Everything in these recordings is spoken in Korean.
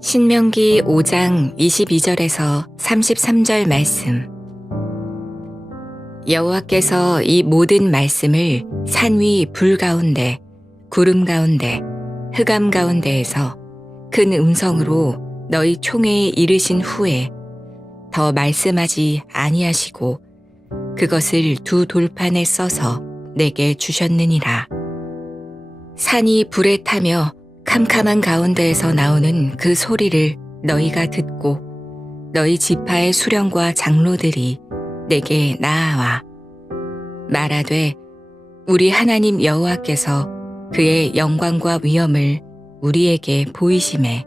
신명기 5장 22절에서 33절 말씀. 여호와께서 이 모든 말씀을 산 위 불 가운데, 구름 가운데, 흑암 가운데에서 큰 음성으로 너희 총회에 이르신 후에 더 말씀하지 아니하시고 그것을 두 돌판에 써서 내게 주셨느니라. 산이 불에 타며 캄캄한 가운데에서 나오는 그 소리를 너희가 듣고 너희 지파의 수령과 장로들이 내게 나아와 말하되 우리 하나님 여호와께서 그의 영광과 위엄을 우리에게 보이심에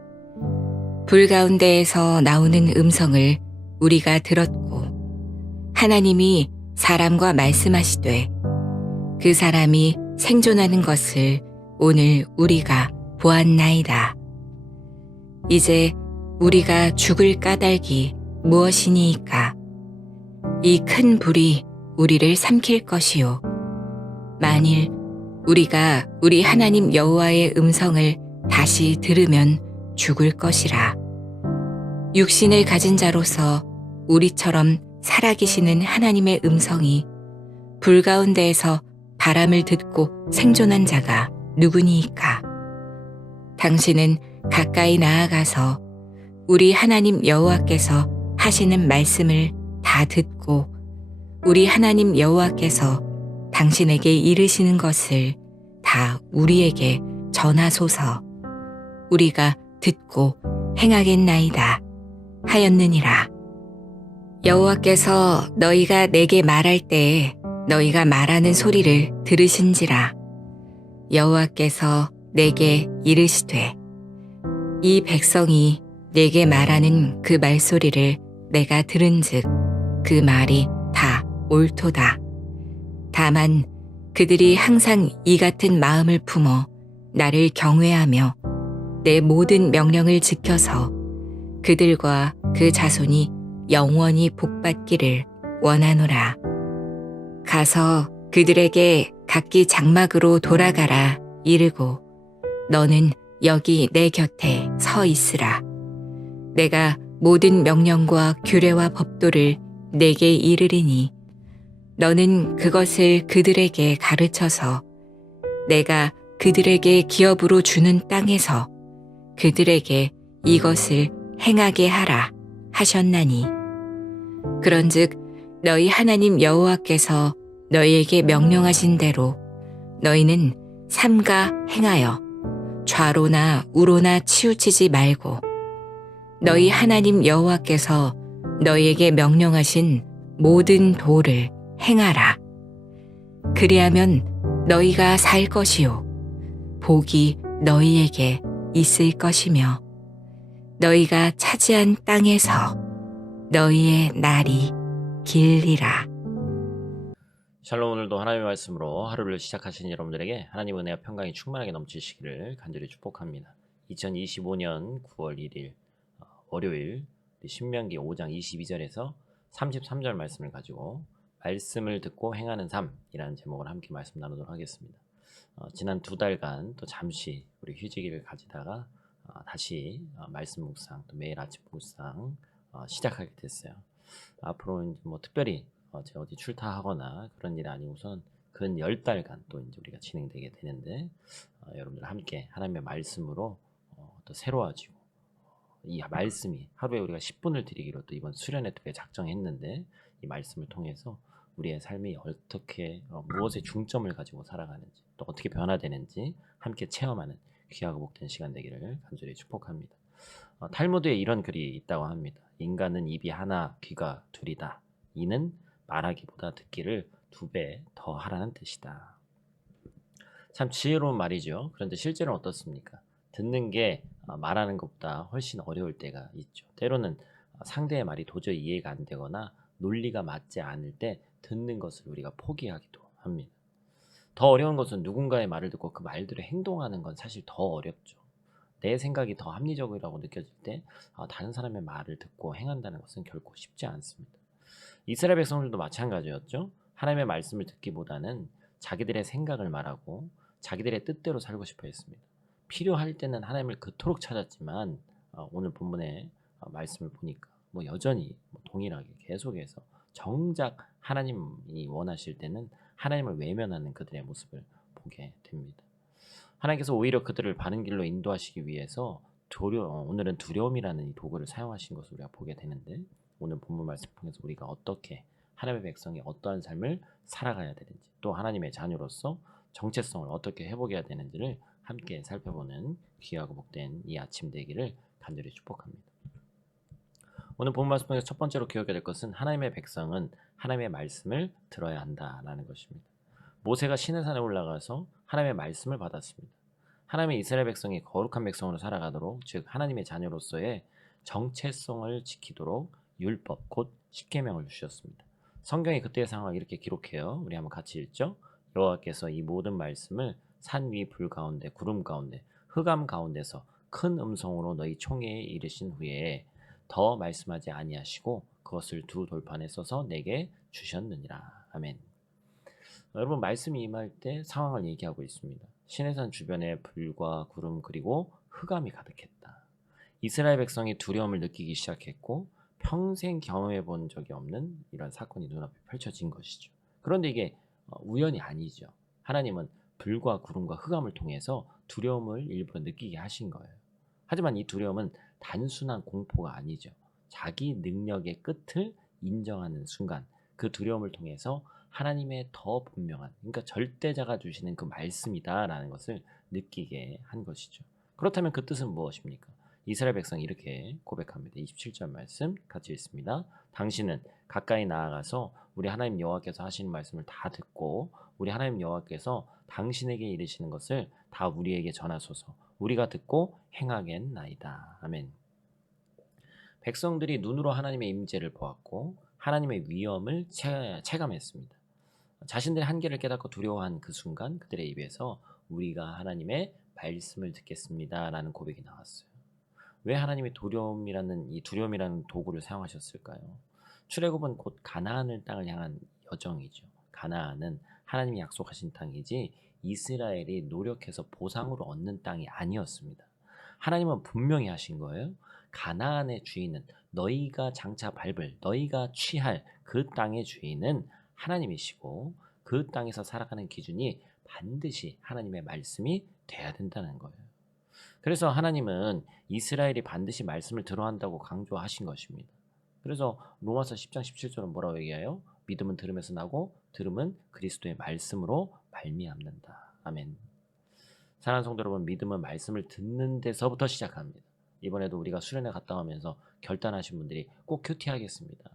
불 가운데에서 나오는 음성을 우리가 들었고 하나님이 사람과 말씀하시되 그 사람이 생존하는 것을 오늘 우리가 보았나이다. 이제 우리가 죽을 까닭이 무엇이니이까? 이 큰 불이 우리를 삼킬 것이요. 만일 우리가 우리 하나님 여호와의 음성을 다시 들으면 죽을 것이라. 육신을 가진 자로서 우리처럼 살아계시는 하나님의 음성이 불 가운데에서 바람을 듣고 생존한 자가 누구니이까? 당신은 가까이 나아가서 우리 하나님 여호와께서 하시는 말씀을 다 듣고 우리 하나님 여호와께서 당신에게 이르시는 것을 다 우리에게 전하소서. 우리가 듣고 행하겠나이다 하였느니라. 여호와께서 너희가 내게 말할 때에 너희가 말하는 소리를 들으신지라. 여호와께서 내게 이르시되 이 백성이 내게 말하는 그 말소리를 내가 들은즉 그 말이 다 옳도다. 다만 그들이 항상 이 같은 마음을 품어 나를 경외하며 내 모든 명령을 지켜서 그들과 그 자손이 영원히 복받기를 원하노라. 가서 그들에게 각기 장막으로 돌아가라 이르고 너는 여기 내 곁에 서 있으라. 내가 모든 명령과 규례와 법도를 내게 이르리니 너는 그것을 그들에게 가르쳐서 내가 그들에게 기업으로 주는 땅에서 그들에게 이것을 행하게 하라 하셨나니 그런즉 너희 하나님 여호와께서 너희에게 명령하신 대로 너희는 삼가 행하여 좌로나 우로나 치우치지 말고 너희 하나님 여호와께서 너희에게 명령하신 모든 도를 행하라. 그리하면 너희가 살 것이요 복이 너희에게 있을 것이며 너희가 차지한 땅에서 너희의 날이 길리라. 샬롬. 오늘도 하나님의 말씀으로 하루를 시작하신 여러분들에게 하나님 은혜와 평강이 충만하게 넘치시기를 간절히 축복합니다. 2025년 9월 1일 월요일 신명기 5장 22절에서 33절 말씀을 가지고 말씀을 듣고 행하는 삶이라는 제목을 함께 말씀 나누도록 하겠습니다. 지난 2달간 또 잠시 우리 휴지기를 가지다가 다시 말씀 묵상 또 매일 아침 묵상 시작하게 됐어요. 앞으로는 뭐 특별히 제가 어디 출타하거나 그런 일이 아니고선 근 10달간 또 이제 우리가 진행되게 되는데 여러분들 함께 하나님의 말씀으로 또 새로워지고 이 말씀이 하루에 우리가 10분을 드리기로 또 이번 수련회 때 작정했는데 이 말씀을 통해서 우리의 삶이 어떻게 무엇에 중점을 가지고 살아가는지 또 어떻게 변화되는지 함께 체험하는 귀하고 복된 시간 되기를 간절히 축복합니다. 탈무드에 이런 글이 있다고 합니다. 인간은 입이 하나 귀가 둘이다. 이는 말하기보다 듣기를 2배 더 하라는 뜻이다. 참 지혜로운 말이죠. 그런데 실제로는 어떻습니까? 듣는 게 말하는 것보다 훨씬 어려울 때가 있죠. 때로는 상대의 말이 도저히 이해가 안 되거나 논리가 맞지 않을 때 듣는 것을 우리가 포기하기도 합니다. 더 어려운 것은 누군가의 말을 듣고 그 말대로 행동하는 건 사실 더 어렵죠. 내 생각이 더 합리적이라고 느껴질 때 다른 사람의 말을 듣고 행한다는 것은 결코 쉽지 않습니다. 이스라엘 백성들도 마찬가지였죠. 하나님의 말씀을 듣기보다는 자기들의 생각을 말하고 자기들의 뜻대로 살고 싶어 했습니다. 필요할 때는 하나님을 그토록 찾았지만 오늘 본문의 말씀을 보니까 여전히 동일하게 계속해서 정작 하나님이 원하실 때는 하나님을 외면하는 그들의 모습을 보게 됩니다. 하나님께서 오히려 그들을 바른 길로 인도하시기 위해서 오늘은 두려움이라는 이 도구를 사용하신 것을 우리가 보게 되는데, 오늘 본문 말씀 통해서 우리가 어떻게 하나님의 백성이 어떠한 삶을 살아가야 되는지, 또 하나님의 자녀로서 정체성을 어떻게 회복해야 되는지를 함께 살펴보는 귀하고 복된 이 아침 되기를 간절히 축복합니다. 오늘 본문 말씀 통해서 첫 번째로 기억해야 될 것은 하나님의 백성은 하나님의 말씀을 들어야 한다라는 것입니다. 모세가 시내산에 올라가서 하나님의 말씀을 받았습니다. 하나님의 이스라엘 백성이 거룩한 백성으로 살아가도록, 즉 하나님의 자녀로서의 정체성을 지키도록 율법 곧 십계명을 주셨습니다. 성경이 그때의 상황을 이렇게 기록해요. 우리 한번 같이 읽죠. 여호와께서 이 모든 말씀을 산 위 불 가운데 구름 가운데 흑암 가운데서 큰 음성으로 너희 총회에 이르신 후에 더 말씀하지 아니하시고 그것을 두 돌판에 써서 내게 주셨느니라. 아멘. 여러분, 말씀이 임할 때 상황을 얘기하고 있습니다. 시내산 주변에 불과 구름 그리고 흑암이 가득했다. 이스라엘 백성이 두려움을 느끼기 시작했고 평생 경험해 본 적이 없는 이런 사건이 눈앞에 펼쳐진 것이죠. 그런데 이게 우연이 아니죠. 하나님은 불과 구름과 흑암을 통해서 두려움을 일부러 느끼게 하신 거예요. 하지만 이 두려움은 단순한 공포가 아니죠. 자기 능력의 끝을 인정하는 순간 그 두려움을 통해서 하나님의 더 분명한, 그러니까 절대자가 주시는 그 말씀이다라는 것을 느끼게 한 것이죠. 그렇다면 그 뜻은 무엇입니까? 이스라엘 백성이 이렇게 고백합니다. 27절 말씀 같이 읽습니다. 당신은 가까이 나아가서 우리 하나님 여호와께서 하시는 말씀을 다 듣고 우리 하나님 여호와께서 당신에게 이르시는 것을 다 우리에게 전하소서. 우리가 듣고 행하겠나이다. 아멘. 백성들이 눈으로 하나님의 임재를 보았고 하나님의 위엄을 체감했습니다. 자신들의 한계를 깨닫고 두려워한 그 순간 그들의 입에서 우리가 하나님의 말씀을 듣겠습니다 라는 고백이 나왔어요. 왜 하나님이 두려움이라는 도구를 사용하셨을까요? 출애굽은 곧 가나안을 땅을 향한 여정이죠. 가나안은 하나님이 약속하신 땅이지 이스라엘이 노력해서 보상으로 얻는 땅이 아니었습니다. 하나님은 분명히 하신 거예요. 가나안의 주인은 너희가 장차 밟을, 너희가 취할 그 땅의 주인은 하나님이시고 그 땅에서 살아가는 기준이 반드시 하나님의 말씀이 돼야 된다는 거예요. 그래서 하나님은 이스라엘이 반드시 말씀을 들어야 한다고 강조하신 것입니다. 그래서 로마서 10장 17절은 뭐라고 얘기해요? 믿음은 들음에서 나고 들음은 그리스도의 말씀으로 말미암는다. 아멘. 사랑하는 성도 여러분, 믿음은 말씀을 듣는 데서부터 시작합니다. 이번에도 우리가 수련회 갔다 오면서 결단하신 분들이 꼭 큐티하겠습니다.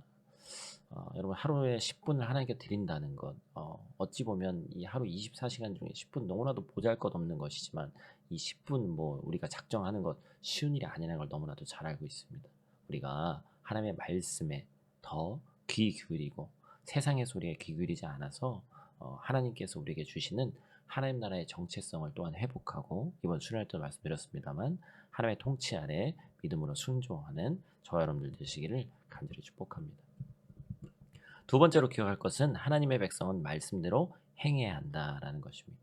여러분, 하루에 10분을 하나님께 드린다는 것, 어찌 보면 이 하루 24시간 중에 10분 너무나도 보잘것없는 것이지만 이 10분 우리가 작정하는 것 쉬운 일이 아니라는 걸 너무나도 잘 알고 있습니다. 우리가 하나님의 말씀에 더 귀 기울이고 세상의 소리에 귀 기울이지 않아서 하나님께서 우리에게 주시는 하나님 나라의 정체성을 또한 회복하고, 이번 수련회 때도 말씀드렸습니다만 하나님의 통치 아래 믿음으로 순종하는 저와 여러분들 되시기를 간절히 축복합니다. 두 번째로 기억할 것은 하나님의 백성은 말씀대로 행해야 한다라는 것입니다.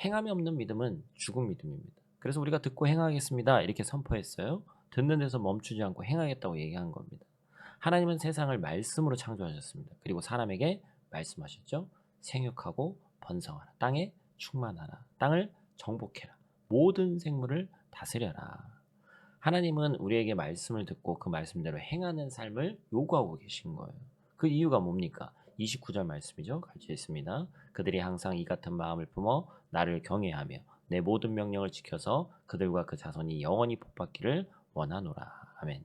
행함이 없는 믿음은 죽은 믿음입니다. 그래서 우리가 듣고 행하겠습니다 이렇게 선포했어요. 듣는 데서 멈추지 않고 행하겠다고 얘기한 겁니다. 하나님은 세상을 말씀으로 창조하셨습니다. 그리고 사람에게 말씀하셨죠. 생육하고 번성하라. 땅에 충만하라. 땅을 정복해라. 모든 생물을 다스려라. 하나님은 우리에게 말씀을 듣고 그 말씀대로 행하는 삶을 요구하고 계신 거예요. 그 이유가 뭡니까? 29절 말씀이죠. 같이 읽습니다. 그들이 항상 이 같은 마음을 품어 나를 경외하며 내 모든 명령을 지켜서 그들과 그 자손이 영원히 복받기를 원하노라. 아멘.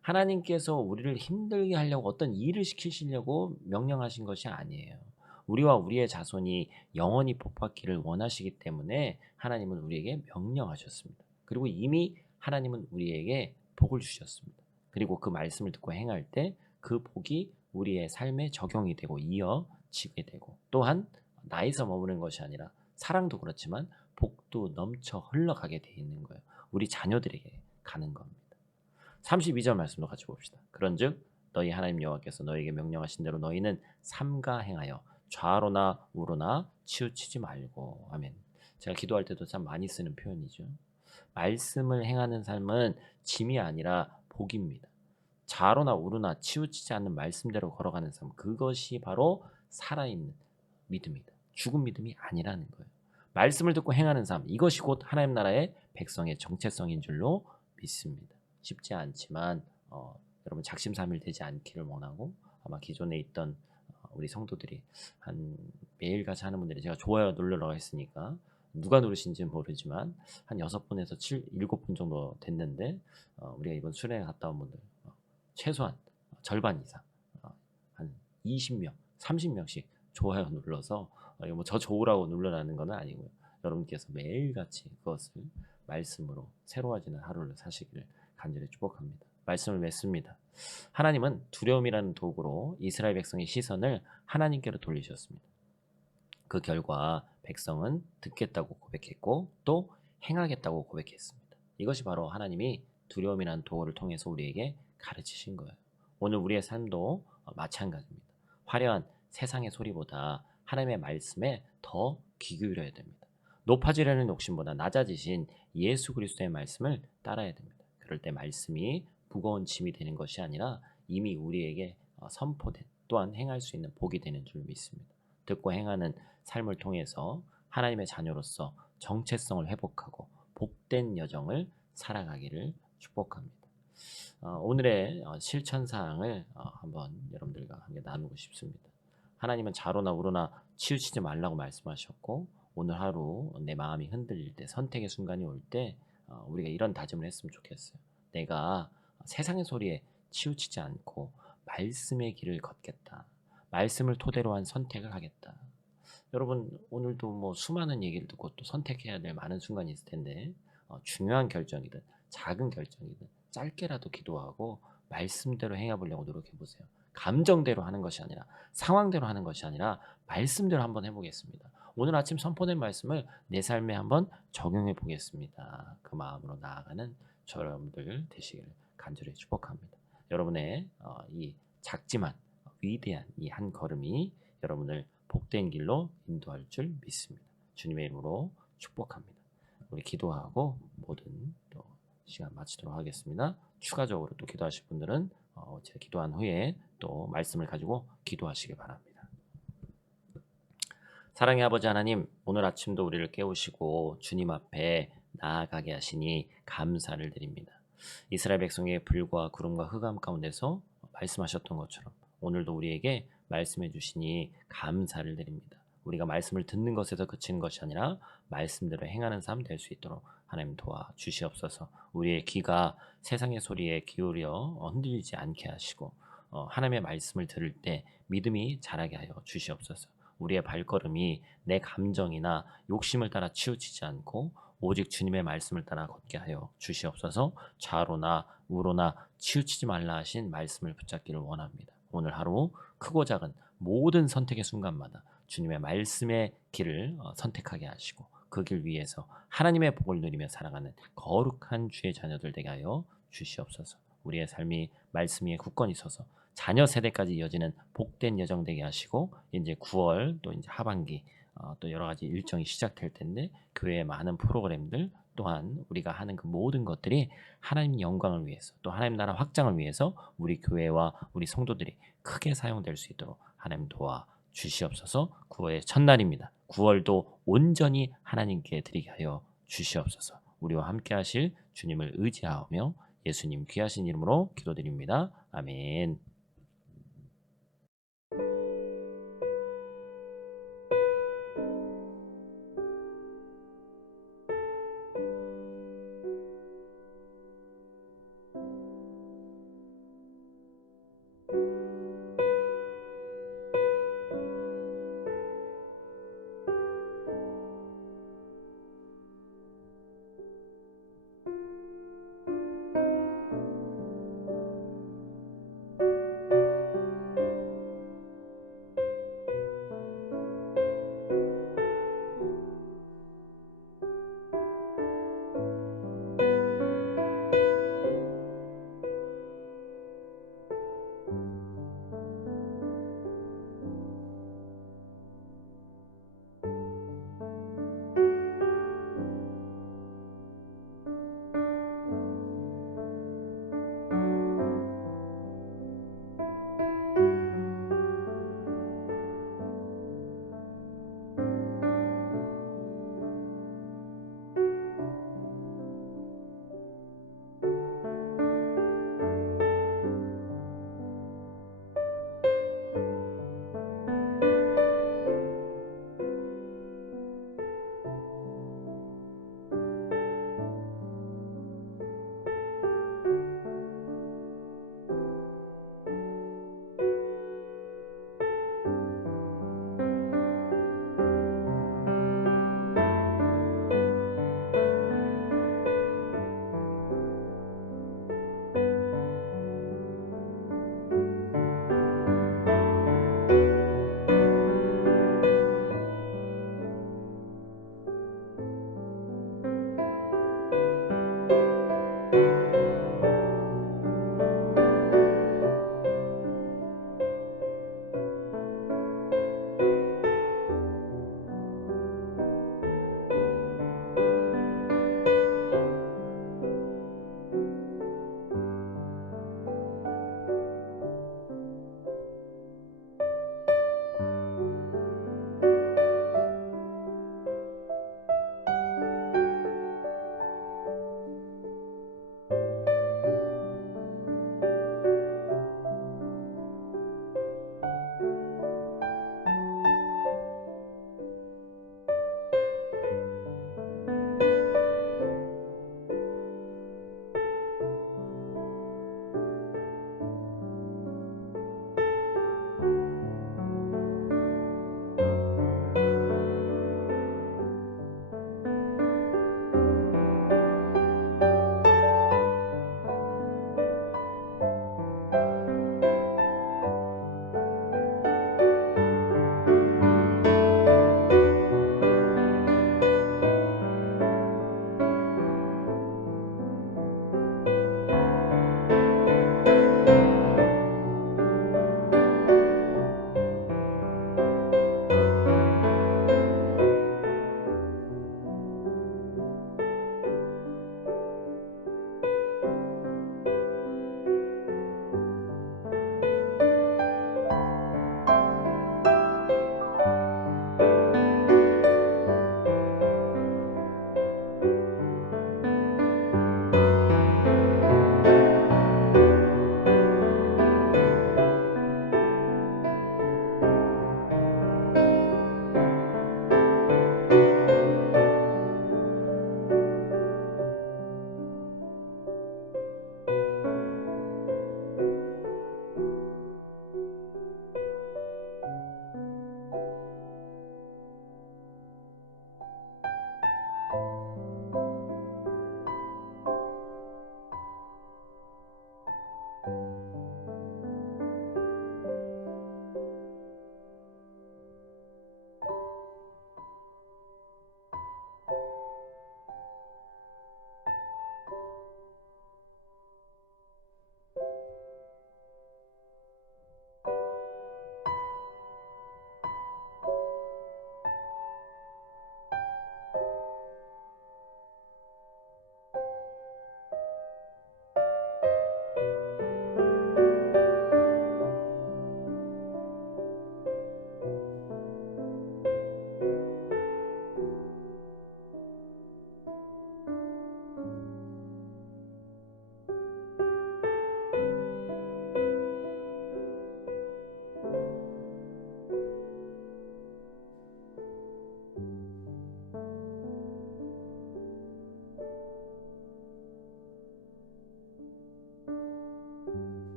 하나님께서 우리를 힘들게 하려고 어떤 일을 시키시려고 명령하신 것이 아니에요. 우리와 우리의 자손이 영원히 복받기를 원하시기 때문에 하나님은 우리에게 명령하셨습니다. 그리고 이미 하나님은 우리에게 복을 주셨습니다. 그리고 그 말씀을 듣고 행할 때 그 복이 우리의 삶에 적용이 되고 이어지게 되고, 또한 나에서 머무는 것이 아니라 사랑도 그렇지만 복도 넘쳐 흘러가게 돼 있는 거예요. 우리 자녀들에게 가는 겁니다. 32절 말씀도 같이 봅시다. 그런즉 너희 하나님 여호와께서 너희에게 명령하신 대로 너희는 삼가 행하여 좌로나 우로나 치우치지 말고. 아멘. 제가 기도할 때도 참 많이 쓰는 표현이죠. 말씀을 행하는 삶은 짐이 아니라 복입니다. 좌로나 우로나 치우치지 않는 말씀대로 걸어가는 삶, 그것이 바로 살아있는 믿음이다. 죽은 믿음이 아니라는 거예요. 말씀을 듣고 행하는 삶, 이것이 곧 하나님 나라의 백성의 정체성인 줄로 믿습니다. 쉽지 않지만 여러분 작심삼일되지 않기를 원하고, 아마 기존에 있던 우리 성도들이 한 매일같이 하는 분들이, 제가 좋아요 누르라고 했으니까 누가 누르신지는 모르지만 한 6분에서 7분 정도 됐는데, 우리가 이번 수련회 갔다 온 분들 최소한 절반 이상, 한 20명, 30명씩 좋아요 눌러서, 이거 뭐 저 좋으라고 눌러라는 건 아니고요. 여러분께서 매일같이 그것을 말씀으로 새로워지는 하루를 사시기를 간절히 축복합니다. 말씀을 맺습니다. 하나님은 두려움이라는 도구로 이스라엘 백성의 시선을 하나님께로 돌리셨습니다. 그 결과 백성은 듣겠다고 고백했고 또 행하겠다고 고백했습니다. 이것이 바로 하나님이 두려움이라는 도구를 통해서 우리에게 가르치신 거예요. 오늘 우리의 삶도 마찬가지입니다. 화려한 세상의 소리보다 하나님의 말씀에 더 귀 기울여야 됩니다. 높아지려는 욕심보다 낮아지신 예수 그리스도의 말씀을 따라야 됩니다. 그럴 때 말씀이 무거운 짐이 되는 것이 아니라 이미 우리에게 선포된, 또한 행할 수 있는 복이 되는 줄 믿습니다. 듣고 행하는 삶을 통해서 하나님의 자녀로서 정체성을 회복하고 복된 여정을 살아가기를 축복합니다. 오늘의 실천사항을 한번 여러분들과 함께 나누고 싶습니다. 하나님은 좌로나 우로나 치우치지 말라고 말씀하셨고, 오늘 하루 내 마음이 흔들릴 때, 선택의 순간이 올 때 우리가 이런 다짐을 했으면 좋겠어요. 내가 세상의 소리에 치우치지 않고 말씀의 길을 걷겠다. 말씀을 토대로 한 선택을 하겠다. 여러분 오늘도 뭐 수많은 얘기를 듣고 또 선택해야 될 많은 순간이 있을 텐데, 중요한 결정이든 작은 결정이든 짧게라도 기도하고 말씀대로 행해보려고 노력해보세요. 감정대로 하는 것이 아니라, 상황대로 하는 것이 아니라 말씀대로 한번 해보겠습니다. 오늘 아침 선포된 말씀을 내 삶에 한번 적용해 보겠습니다. 그 마음으로 나아가는 저 여러분들 되시기를 간절히 축복합니다. 여러분의 이 작지만 위대한 이 한 걸음이 여러분을 복된 길로 인도할 줄 믿습니다. 주님의 이름으로 축복합니다. 우리 기도하고 모든 또 시간 마치도록 하겠습니다. 추가적으로 또 기도하실 분들은 제가 기도한 후에 또 말씀을 가지고 기도하시기 바랍니다. 사랑의 아버지 하나님, 오늘 아침도 우리를 깨우시고 주님 앞에 나아가게 하시니 감사를 드립니다. 이스라엘 백성의 불과 구름과 흑암 가운데서 말씀하셨던 것처럼 오늘도 우리에게 말씀해 주시니 감사를 드립니다. 우리가 말씀을 듣는 것에서 그치는 것이 아니라 말씀대로 행하는 삶 될 수 있도록 하나님 도와주시옵소서. 우리의 귀가 세상의 소리에 기울여 흔들리지 않게 하시고, 하나님의 말씀을 들을 때 믿음이 자라게 하여 주시옵소서. 우리의 발걸음이 내 감정이나 욕심을 따라 치우치지 않고 오직 주님의 말씀을 따라 걷게 하여 주시옵소서. 좌로나 우로나 치우치지 말라 하신 말씀을 붙잡기를 원합니다. 오늘 하루 크고 작은 모든 선택의 순간마다 주님의 말씀의 길을 선택하게 하시고 그 길 위에서 하나님의 복을 누리며 살아가는 거룩한 주의 자녀들 되게 하여 주시옵소서. 우리의 삶이 말씀 위에 굳건히 서서 자녀 세대까지 이어지는 복된 여정 되게 하시고, 이제 9월 또 이제 하반기 또 여러 가지 일정이 시작될 텐데, 교회의 많은 프로그램들 또한 우리가 하는 그 모든 것들이 하나님 영광을 위해서, 또 하나님 나라 확장을 위해서 우리 교회와 우리 성도들이 크게 사용될 수 있도록 하나님 도와 주시옵소서. 9월의 첫날입니다. 9월도 온전히 하나님께 드리게 하여 주시옵소서. 우리와 함께 하실 주님을 의지하며 예수님 귀하신 이름으로 기도드립니다. 아멘.